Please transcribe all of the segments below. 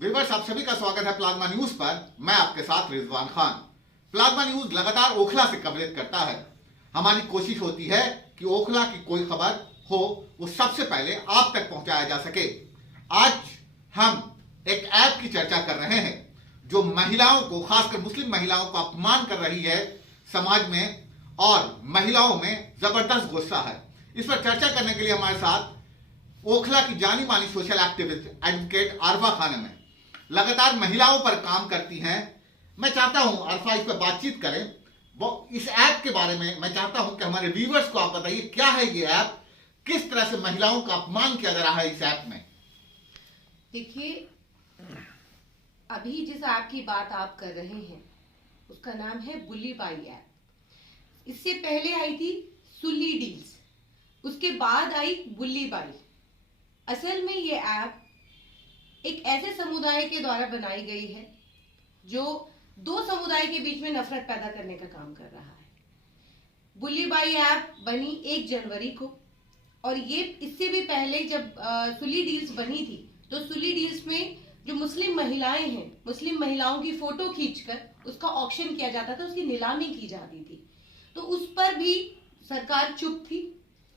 Viewers, आप सभी का स्वागत है प्लाज्मा न्यूज पर। मैं आपके साथ रिजवान खान। प्लाज्मा न्यूज लगातार ओखला से कवरेज करता है। हमारी कोशिश होती है कि ओखला की कोई खबर हो वो सबसे पहले आप तक पहुंचाया जा सके। आज हम एक ऐप की चर्चा कर रहे हैं जो महिलाओं को, खासकर मुस्लिम महिलाओं को अपमान कर रही है समाज में, और महिलाओं में जबरदस्त गुस्सा है। इस पर चर्चा करने के लिए हमारे साथ ओखला की जानी मानी social activist advocate Arfa Khanam है। लगातार महिलाओं पर काम करती हैं। मैं चाहता हूं आरफा इस पर बातचीत करें। वो इस ऐप के बारे में मैं चाहता हूं कि हमारे व्यूवर्स को आप बताइए, क्या है ये ऐप, किस तरह से महिलाओं का अपमान किया जा रहा है इस ऐप में। देखिए, अभी जिस ऐप की बात आप कर रहे हैं उसका नाम है बुल्ली बाई ऐप। इससे पहले आई थी सुल्ली डील्स, उसके बाद आई बुल्ली बाई। असल में ये ऐप एक ऐसे समुदाय के द्वारा बनाई गई है जो दो समुदाय के बीच में नफरत पैदा करने का काम कर रहा है। बुल्ली बाई ऐप बनी 1 जनवरी को, और ये इससे भी पहले जब सुल्ली डील्स बनी थी तो सुल्ली डील्स में जो मुस्लिम महिलाएं हैं, मुस्लिम महिलाओं की फोटो खींचकर उसका ऑक्शन किया जाता था, उसकी नीलामी की जाती थी। तो उस पर भी सरकार चुप थी,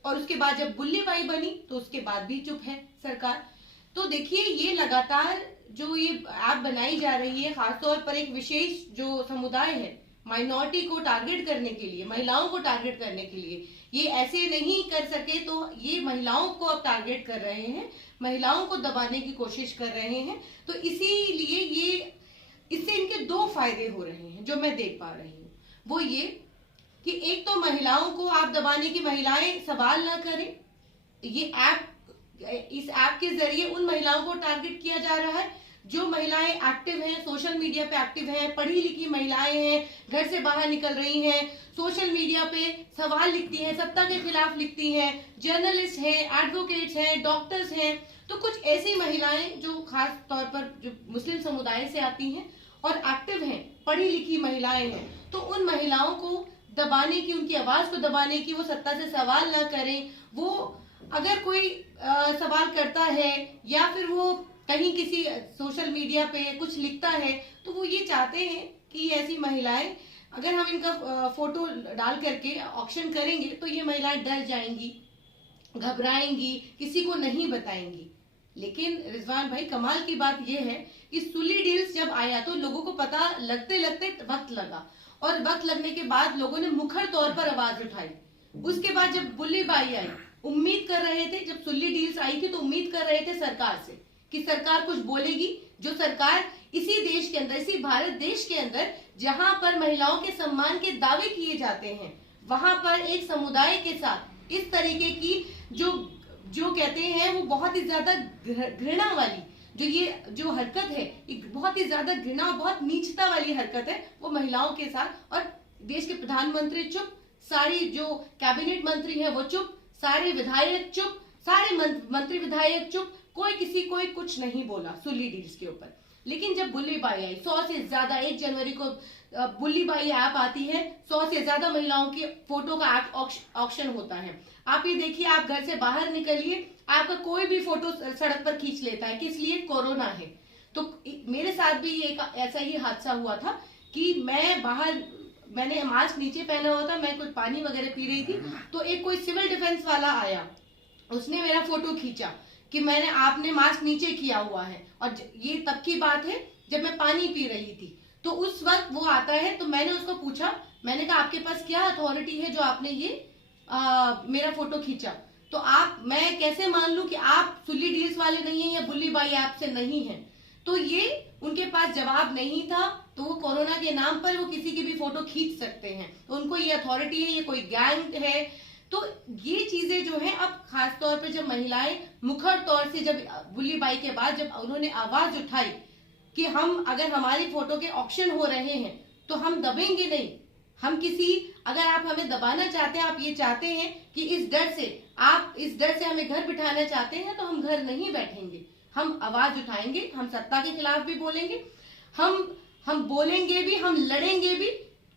और उसके बाद जब बुल्ली बाई बनी तो उसके बाद भी चुप है सरकार। तो देखिए, ये लगातार जो ये ऐप बनाई जा रही है, खासतौर पर एक विशेष जो समुदाय है, माइनॉरिटी को टारगेट करने के लिए, महिलाओं को टारगेट करने के लिए, ये ऐसे नहीं कर सके तो ये महिलाओं को अब टारगेट कर रहे हैं, महिलाओं को दबाने की कोशिश कर रहे हैं। तो इसीलिए ये इससे इनके 2 फायदे हो रहे हैं जो मैं देख पा रही हूँ। वो ये कि एक तो महिलाओं को आप दबाने की, महिलाएं सवाल ना करें। ये ऐप, इस ऐप के जरिए उन महिलाओं को टारगेट किया जा रहा है जो महिलाएं एक्टिव हैं, सोशल मीडिया पे एक्टिव हैं, पढ़ी लिखी महिलाएं हैं, घर से बाहर निकल रही हैं, सोशल मीडिया पे सवाल लिखती हैं, सत्ता के खिलाफ लिखती हैं, जर्नलिस्ट हैं, एडवोकेट्स हैं, डॉक्टर्स हैं। तो कुछ ऐसी महिलाएं जो खास तौर पर जो मुस्लिम समुदाय से आती हैं और एक्टिव हैं, पढ़ी लिखी महिलाएं हैं, तो उन महिलाओं को दबाने की, उनकी आवाज को दबाने की, वो सत्ता से सवाल ना करें। वो अगर कोई सवाल करता है या फिर वो कहीं किसी सोशल मीडिया पे कुछ लिखता है, तो वो ये चाहते हैं कि ऐसी महिलाएं, अगर हम इनका फोटो डाल करके ऑक्शन करेंगे तो ये महिलाएं डर जाएंगी, घबराएंगी, किसी को नहीं बताएंगी। लेकिन रिजवान भाई, कमाल की बात यह है कि सुल्ली डील्स जब आया तो लोगों को पता लगते लगते वक्त लगा, और वक्त लगने के बाद लोगों ने मुखर तौर पर आवाज उठाई। उसके बाद जब बुल्ली बाई आई, उम्मीद कर रहे थे, जब सुल्ली डील्स आई थी तो उम्मीद कर रहे थे सरकार से कि सरकार कुछ बोलेगी। जो सरकार इसी देश के अंदर, इसी भारत देश के अंदर, जहां पर महिलाओं के सम्मान के दावे किए जाते हैं, वहां पर एक समुदाय के साथ इस तरीके की जो कहते हैं वो बहुत ही ज्यादा घृणा वाली जो हरकत है, एक बहुत ही ज्यादा घृणा, बहुत नीचता वाली हरकत है, वो महिलाओं के साथ। और देश के प्रधानमंत्री चुप, सारी जो कैबिनेट मंत्री है वो चुप, सारे विधायक चुप, सारे मंत्री विधायक चुप, कोई किसी कोई कुछ नहीं बोला सुल्ली डील्स के ऊपर। लेकिन जब बुल्ली बाई आई, 100 से ज्यादा, 1 जनवरी को बुल्ली बाई ऐप आती है, 100 से ज्यादा महिलाओं के फोटो का ऑक्शन होता है। आप ये देखिए, आप घर से बाहर निकलिए, आपका कोई भी फोटो सड़क पर खींच लेता है। किस लिए? कोरोना है। तो मेरे साथ भी एक ऐसा ही हादसा हुआ था कि मैंने मास्क नीचे पहना हुआ था, मैं कुछ पानी वगैरह पी रही थी, तो एक कोई सिविल डिफेंस वाला आया, उसने मेरा फोटो खींचा कि आपने मास्क नीचे किया हुआ है, और ये तब की बात है जब मैं पानी पी रही थी। तो उस वक्त वो आता है, तो मैंने उसको पूछा, मैंने कहा आपके पास क्या अथॉरिटी है जो आपने ये मेरा फोटो खींचा? तो मैं कैसे मान लूं कि आप सुल्ली डील्स वाले नहीं है या बुल्ली बाई ऐप से नहीं है? तो ये उनके पास जवाब नहीं था। तो वो कोरोना के नाम पर वो किसी की भी फोटो खींच सकते हैं, तो उनको ये अथॉरिटी है, ये कोई गैंग है। तो ये चीजें जो है, अब खास तौर पर जब महिलाएं मुखर तौर से, जब बुल्ली बाई के बाद जब उन्होंने आवाज उठाई कि अगर हमारी फोटो के ऑक्शन हो रहे हैं तो हम दबेंगे नहीं, अगर आप हमें दबाना चाहते हैं, आप ये चाहते हैं कि इस डर से हमें घर बिठाना चाहते हैं, तो हम घर नहीं बैठेंगे, हम आवाज उठाएंगे, हम सत्ता के खिलाफ भी बोलेंगे, हम बोलेंगे भी, हम लड़ेंगे भी,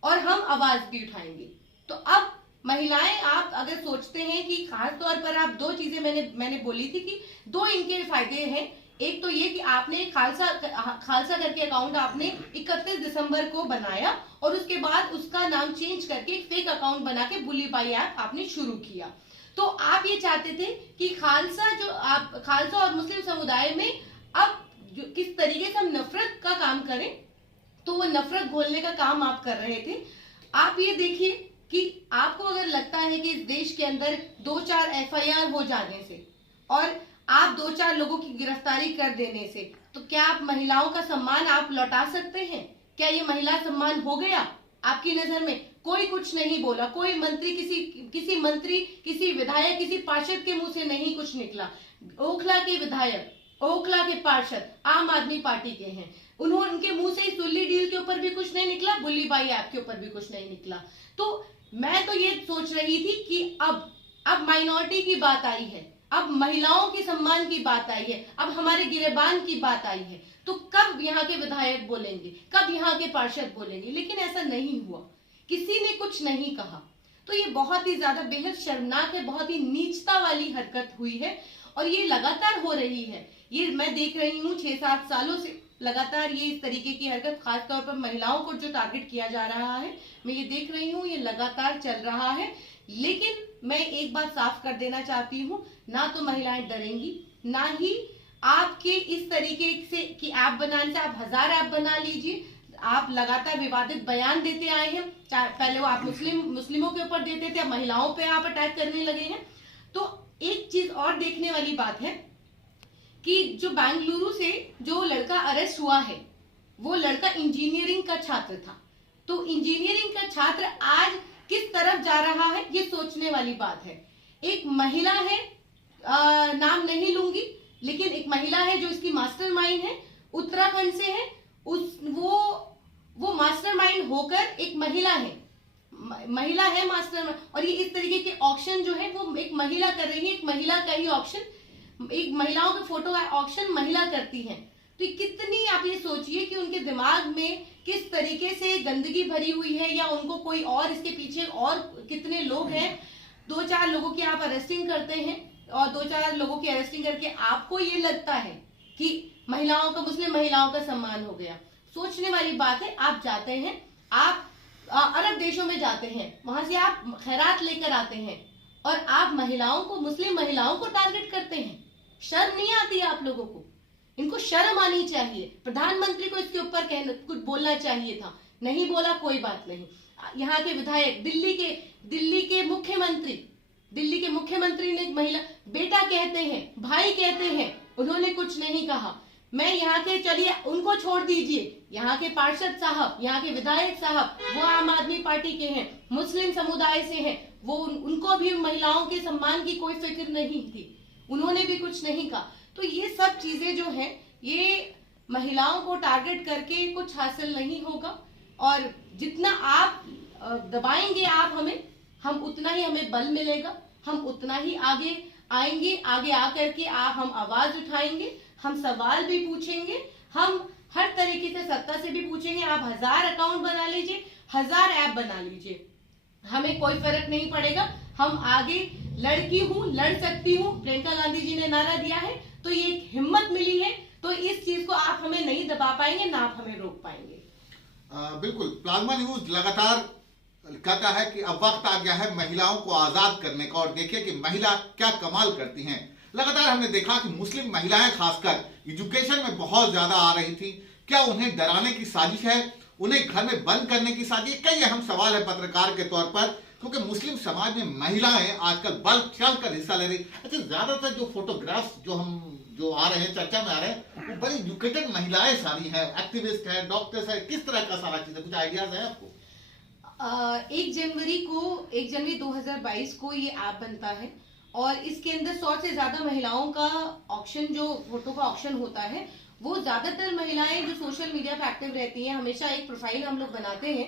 और हम आवाज भी उठाएंगे। तो अब महिलाएं, आप अगर सोचते हैं कि खास तौर पर आप 2 चीजें मैंने बोली थी कि 2 इनके फायदे हैं। एक तो ये कि आपने खालसा करके अकाउंट आपने 31 दिसंबर को बनाया और उसके बाद उसका नाम चेंज करके एक फेक अकाउंट बना के बुली बाई ऐप आपने शुरू किया। तो आप ये चाहते थे कि खालसा और मुस्लिम समुदाय में अब किस तरीके से हम नफरत का काम करें, तो वो नफरत घोलने का काम आप कर रहे थे। आप ये देखिए कि आपको अगर लगता है कि इस देश के अंदर 2-4 FIR हो जाने से और आप 2-4 लोगों की गिरफ्तारी कर देने से, तो क्या आप महिलाओं का सम्मान आप लौटा सकते हैं? क्या ये महिला सम्मान हो गया आपकी नजर में? कोई कुछ नहीं बोला, कोई मंत्री किसी विधायक किसी पार्षद के मुंह से नहीं कुछ निकला। ओखला के विधायक, ओखला के पार्षद आम आदमी पार्टी के हैं, उनके मुंह से सुल्ली डील के ऊपर भी कुछ नहीं निकला, बुल्ली बाई ऐप के ऊपर भी कुछ नहीं निकला। तो मैं तो ये सोच रही थी कि अब माइनॉरिटी की बात आई है, अब महिलाओं के सम्मान की बात आई है, अब हमारे गिरेबान की बात आई है, तो कब यहाँ के विधायक बोलेंगे, कब यहाँ के पार्षद बोलेंगे? लेकिन ऐसा नहीं हुआ, किसी ने कुछ नहीं कहा। तो ये बहुत ही ज्यादा बेहद शर्मनाक है, बहुत ही नीचता वाली हरकत हुई है और ये लगातार हो रही है। ये मैं देख रही हूँ 6-7 सालों से लगातार ये इस तरीके की हरकत, खासतौर पर महिलाओं को जो टारगेट किया जा रहा है, मैं ये देख रही हूँ, ये लगातार चल रहा है। लेकिन मैं एक बात साफ कर देना चाहती हूँ, ना तो महिलाएं डरेंगी, ना ही आपके इस तरीके से कि ऐप बनाने से आप 1000 ऐप बना लीजिए। आप लगातार विवादित बयान देते आए हैं, पहले वो आप मुस्लिमों के ऊपर देते थे, अब महिलाओं पे आप अटैक करने लगे हैं। तो एक चीज और देखने वाली बात है कि जो बेंगलुरु से जो लड़का अरेस्ट हुआ है, वो लड़का इंजीनियरिंग का छात्र था। तो इंजीनियरिंग का छात्र आज किस तरफ जा रहा है, ये सोचने वाली बात है। एक महिला है, नाम नहीं लूंगी, लेकिन एक महिला है जो इसकी मास्टरमाइंड है, उत्तराखंड से है। वो मास्टरमाइंड होकर एक महिला है मास्टरमाइंड, और ये इस तरीके के ऑक्शन जो है वो एक महिला कर रही है, एक महिला का ही ऑक्शन, एक महिलाओं के फोटो का ऑक्शन महिला करती है। तो कितनी, आप ये सोचिए कि उनके दिमाग में किस तरीके से गंदगी भरी हुई है, या उनको कोई और इसके पीछे और कितने लोग हैं। 2-4 लोगों की आप अरेस्टिंग करते हैं और 2-4 लोगों की अरेस्टिंग करके आपको ये लगता है कि मुस्लिम महिलाओं का सम्मान हो गया। सोचने वाली बात है। आप जाते हैं, आप अरब देशों में जाते हैं, वहां से आप खैरात लेकर आते हैं और आप मुस्लिम महिलाओं को टारगेट करते हैं। शर्म नहीं आती आप लोगों को? इनको शर्म आनी चाहिए। प्रधानमंत्री को इसके ऊपर कुछ बोलना चाहिए था, नहीं बोला, कोई बात नहीं। यहाँ के विधायक, दिल्ली के मुख्यमंत्री ने महिला बेटा कहते हैं, भाई कहते हैं, उन्होंने कुछ नहीं कहा। मैं यहाँ के, चलिए उनको छोड़ दीजिए, यहाँ के पार्षद साहब, यहाँ के विधायक साहब, वो आम आदमी पार्टी के हैं, मुस्लिम समुदाय से हैं, वो उनको भी महिलाओं के सम्मान की कोई फिक्र नहीं थी, उन्होंने भी कुछ नहीं कहा। तो ये सब चीजें जो हैं, ये महिलाओं को टारगेट करके कुछ हासिल नहीं होगा। और जितना आप दबाएंगे हम उतना ही हमें बल मिलेगा, हम उतना ही आगे आएंगे। आगे आकर के हम आवाज उठाएंगे, हम सवाल भी पूछेंगे, हम हर तरीके से सत्ता से भी पूछेंगे। आप 1000 अकाउंट बना लीजिए, 1000 ऐप बना लीजिए, हमें कोई फर्क नहीं पड़ेगा। हम आगे लड़की हूँ, लड़ सकती हूँ, प्रियंका गांधी जी ने नारा दिया है, तो ये एक हिम्मत मिली है। तो इस चीज को आप हमें नहीं दबा पाएंगे, ना आप हमें रोक पाएंगे। बिल्कुल, प्लाज्मा न्यूज लगातार कहता है कि अब वक्त आ गया है महिलाओं को आजाद करने का, और देखिए कि महिला क्या कमाल करती हैं। लगातार हमने देखा कि मुस्लिम महिलाएं खासकर एजुकेशन में बहुत ज्यादा आ रही थी। क्या उन्हें डराने की साजिश है, उन्हें घर में बंद करने की साजिश? कई अहम सवाल है पत्रकार के तौर पर, क्योंकि मुस्लिम समाज में महिलाएं आजकल बढ़ चढ़कर हिस्सा ले रही। अच्छा, ज्यादातर जो फोटोग्राफ्स जो आ रहे हैं, चर्चा में आ रहे हैं, वो बड़ी एजुकेटेड महिलाएं सारी हैं, एक्टिविस्ट हैं, डॉक्टर्स हैं। किस तरह का सारा चीज है, कुछ आइडियाज है आपको? 1 जनवरी 2022 को ये ऐप बनता है और इसके अंदर 100 से ज्यादा महिलाओं का ऑक्शन, जो फोटो का ऑक्शन होता है, वो ज्यादातर महिलाएं जो सोशल मीडिया पे एक्टिव रहती हैं। हमेशा एक प्रोफाइल हम लोग बनाते हैं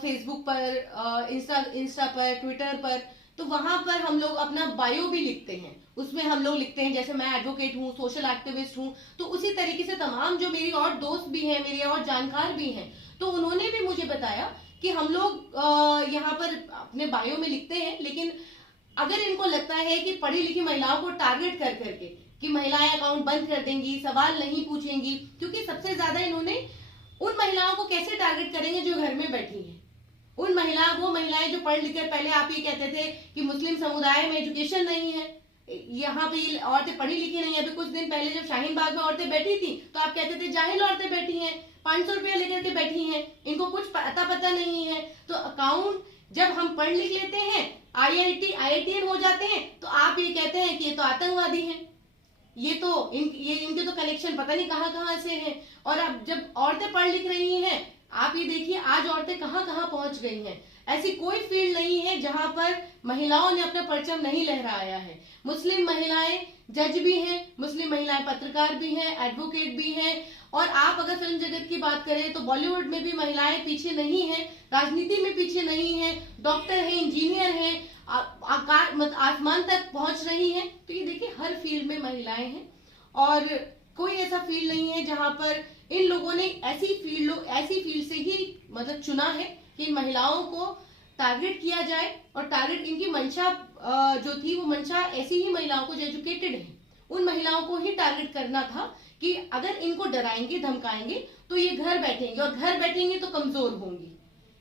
फेसबुक पर, इंस्टा पर, ट्विटर पर, तो वहां पर हम लोग अपना बायो भी लिखते हैं। उसमें हम लोग लिखते हैं जैसे मैं एडवोकेट हूँ, सोशल एक्टिविस्ट हूँ। तो उसी तरीके से तमाम जो मेरी और दोस्त भी हैं, मेरे और जानकार भी हैं, तो उन्होंने भी मुझे बताया कि हम लोग यहाँ पर अपने बायो में लिखते हैं, लेकिन अगर इनको लगता है कि पढ़ी लिखी महिलाओं को टारगेट कर करके कि महिलाएं अकाउंट बंद कर देंगी, सवाल नहीं पूछेंगी, क्योंकि सबसे ज्यादा इन्होंने उन महिलाओं को कैसे टारगेट करेंगे जो घर में बैठी हैं। वो महिलाएं जो पढ़ लिख कर, पहले आप ये कहते थे कि मुस्लिम समुदाय में एजुकेशन नहीं है, यहाँ पे औरतें पढ़ी लिखी नहीं है। अभी कुछ दिन पहले जब शाहीन बाग में औरतें बैठी थी तो आप कहते थे जाहिल औरतें बैठी हैं, 500 रुपया लेकर के बैठी हैं, इनको कुछ पता नहीं है। तो अकाउंट जब हम पढ़ लिख लेते हैं, IITN हो जाते हैं, तो आप ये कहते हैं कि ये तो आतंकवादी हैं, ये इनके तो कनेक्शन पता नहीं कहां से हैं। और अब जब औरतें पढ़ लिख रही हैं, आप ये देखिए आज औरतें कहां पहुंच गई हैं। ऐसी कोई फील्ड नहीं है जहां पर महिलाओं ने अपना परचम नहीं लहराया है। मुस्लिम महिलाएं जज भी हैं, मुस्लिम महिलाएं पत्रकार भी हैं, एडवोकेट भी हैं। और आप अगर फिल्म जगत की बात करें तो बॉलीवुड में भी महिलाएं पीछे नहीं हैं, राजनीति में पीछे नहीं हैं, डॉक्टर हैं, इंजीनियर हैं, आसमान तक पहुंच रही हैं। तो ये देखिए हर फील्ड में महिलाएं हैं और कोई ऐसा फील्ड नहीं है जहां पर इन लोगों ने ऐसी फील्ड से ही मतलब चुना है कि इन महिलाओं को टारगेट किया जाए। और टारगेट इनकी मंशा जो थी, वो मंशा ऐसी ही महिलाओं को जो एजुकेटेड है उन महिलाओं को ही टारगेट करना था कि अगर इनको डराएंगे धमकाएंगे तो ये घर बैठेंगे, और घर बैठेंगे तो कमजोर होंगी।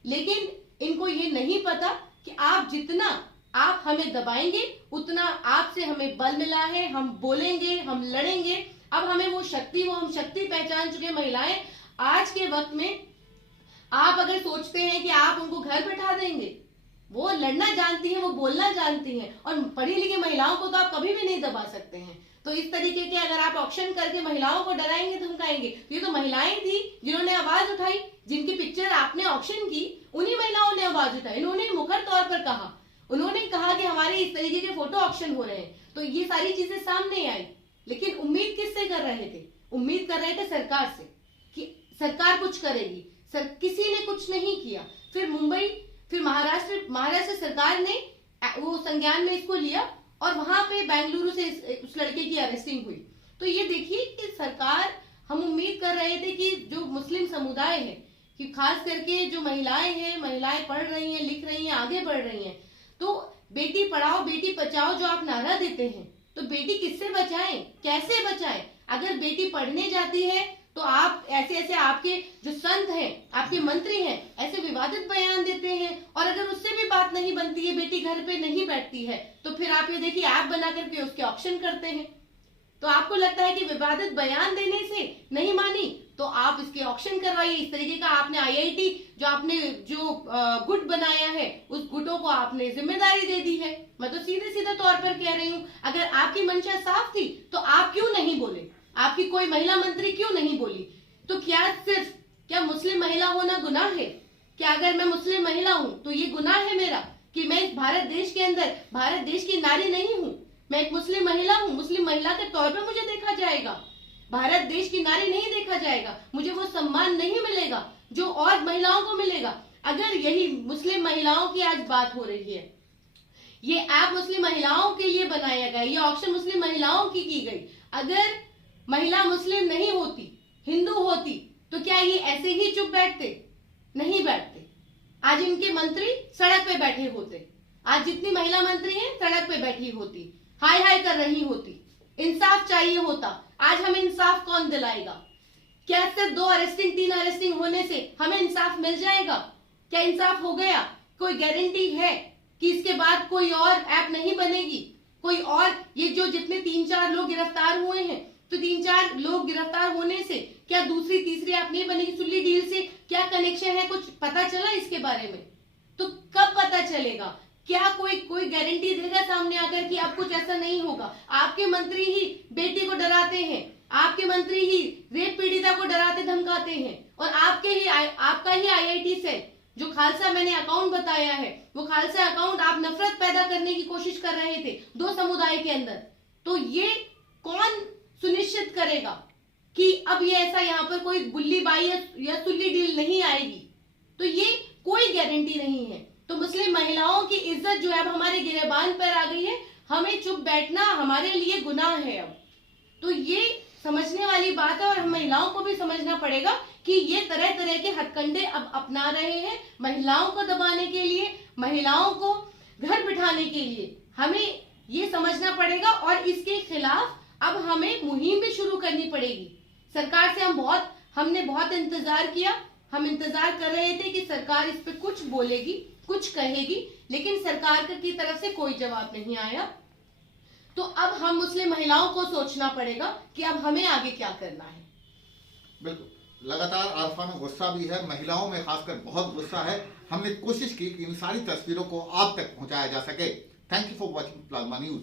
लेकिन इनको ये नहीं पता कि आप जितना आप हमें दबाएंगे उतना आपसे हमें बल मिला है, हम बोलेंगे, हम लड़ेंगे। अब हमें हम शक्ति पहचान चुके महिलाएं। आज के वक्त में आप अगर सोचते हैं कि आप उनको घर बैठा देंगे, वो लड़ना जानती हैं, वो बोलना जानती हैं, और पढ़ी लिखी महिलाओं को तो आप कभी भी नहीं दबा सकते हैं। तो इस तरीके के अगर आप ऑक्शन करके महिलाओं को डराएंगे धमकाएंगे, तो ये तो महिलाएं थी जिन्होंने आवाज उठाई, जिनकी पिक्चर आपने ऑक्शन की, उन्हीं महिलाओं ने आवाज उठाई। इन्होंने मुखर तौर पर कहा, उन्होंने कहा कि हमारे इस तरीके के फोटो ऑक्शन हो रहे हैं। तो ये सारी चीजें सामने आई। लेकिन उम्मीद किससे कर रहे थे? उम्मीद कर रहे थे सरकार से कि सरकार कुछ करेगी। किसी ने कुछ नहीं किया। फिर महाराष्ट्र सरकार ने वो संज्ञान में इसको लिया और वहां पे बेंगलुरु से उस लड़के की अरेस्टिंग हुई। तो ये देखिए कि सरकार, हम उम्मीद कर रहे थे कि जो मुस्लिम समुदाय है, कि खास करके जो महिलाएं हैं, महिलाएं पढ़ रही हैं, लिख रही हैं, आगे बढ़ रही हैं, तो बेटी पढ़ाओ बेटी बचाओ जो आप नारा देते हैं, तो बेटी किससे बचाएं, कैसे बचाएं? अगर बेटी पढ़ने जाती है तो आप ऐसे आपके जो संत हैं, आपके मंत्री हैं, ऐसे विवादित बयान देते हैं, और अगर उससे भी बात नहीं बनती है, बेटी घर पे नहीं बैठती है, तो फिर आप ये देखिए ऐप बना करके उसके ऑक्शन करते हैं। तो आपको लगता है कि विवादित बयान देने से नहीं मानी तो आप इसके ऑक्शन करवाइए। इस तरीके का आपने IIT जो गुट बनाया है, उस गुटों को आपने जिम्मेदारी दे दी है। मैं तो सीधे तौर पर कह रही हूँ, अगर आपकी मंशा साफ थी तो आप क्यों नहीं बोले? आपकी कोई महिला मंत्री क्यों नहीं बोली? तो क्या मुस्लिम महिला होना गुनाह है? क्या अगर मैं मुस्लिम महिला हूँ तो ये गुनाह है मेरा कि मैं इस भारत देश के अंदर भारत देश की नारी नहीं हूँ? मैं एक मुस्लिम महिला हूँ, मुस्लिम महिला के तौर पर मुझे देखा जाएगा, भारत देश की नारी नहीं देखा जाएगा, मुझे वो सम्मान नहीं मिलेगा जो और महिलाओं को मिलेगा। अगर यही मुस्लिम महिलाओं की आज बात हो रही है, ये ऐप मुस्लिम महिलाओं के लिए बनाया गया, ये ऑक्शन मुस्लिम महिलाओं की गई। अगर महिला मुस्लिम नहीं होती, हिंदू होती, तो क्या ये ऐसे ही चुप बैठते? नहीं बैठते। आज इनके मंत्री सड़क पे बैठे होते, आज जितनी महिला मंत्री हैं सड़क पे बैठी होती, हाय कर रही होती, इंसाफ चाहिए होता। आज हमें इंसाफ कौन दिलाएगा? क्या सिर्फ 2 अरेस्टिंग 3 अरेस्टिंग होने से हमें इंसाफ मिल जाएगा? क्या इंसाफ हो गया? कोई गारंटी है कि इसके बाद कोई और ऐप नहीं बनेगी? कोई और ये जो जितने 3-4 लोग गिरफ्तार हुए हैं, तो 3-4 लोग गिरफ्तार होने से क्या दूसरी तीसरी ऐप नहीं बनेगी? सुल्ली डील से क्या कनेक्शन है, कुछ पता चला इसके बारे में? तो कब पता चलेगा? क्या कोई गारंटी देगा सामने आकर कि अब कुछ ऐसा नहीं होगा? आपके मंत्री ही बेटी को डराते हैं, आपके मंत्री ही रेप पीड़िता को डराते धमकाते हैं, और आपका ही IIT से जो खालसा मैंने अकाउंट बताया है, वो खालसा अकाउंट आप नफरत पैदा करने की कोशिश कर रहे थे 2 समुदाय के अंदर। तो ये कौन सुनिश्चित करेगा कि अब ये ऐसा यहाँ पर कोई बुल्ली बाई या सुल्ली डील नहीं आएगी? तो ये कोई गारंटी नहीं है। तो मुस्लिम महिलाओं की इज्जत जो है अब हमारे गिरेबान पर आ गई है, हमें चुप बैठना हमारे लिए गुनाह है अब। तो ये समझने वाली बात है, और हम महिलाओं को भी समझना पड़ेगा कि ये तरह के हथकंडे अब अपना रहे हैं महिलाओं को दबाने के लिए, महिलाओं को घर बिठाने के लिए। हमें ये समझना पड़ेगा और इसके खिलाफ अब हमें मुहिम भी शुरू करनी पड़ेगी। सरकार से हमने बहुत इंतजार किया, हम इंतजार कर रहे थे कि सरकार इस पे कुछ बोलेगी, कुछ कहेगी, लेकिन सरकार की तरफ से कोई जवाब नहीं आया। तो अब हम मुस्लिम महिलाओं को सोचना पड़ेगा कि अब हमें आगे क्या करना है। बिल्कुल, लगातार आरफा में गुस्सा भी है, महिलाओं में खासकर बहुत गुस्सा है। हमने कोशिश की कि इन सारी तस्वीरों को आप तक पहुंचाया जा सके। Thank you for watching plasma news.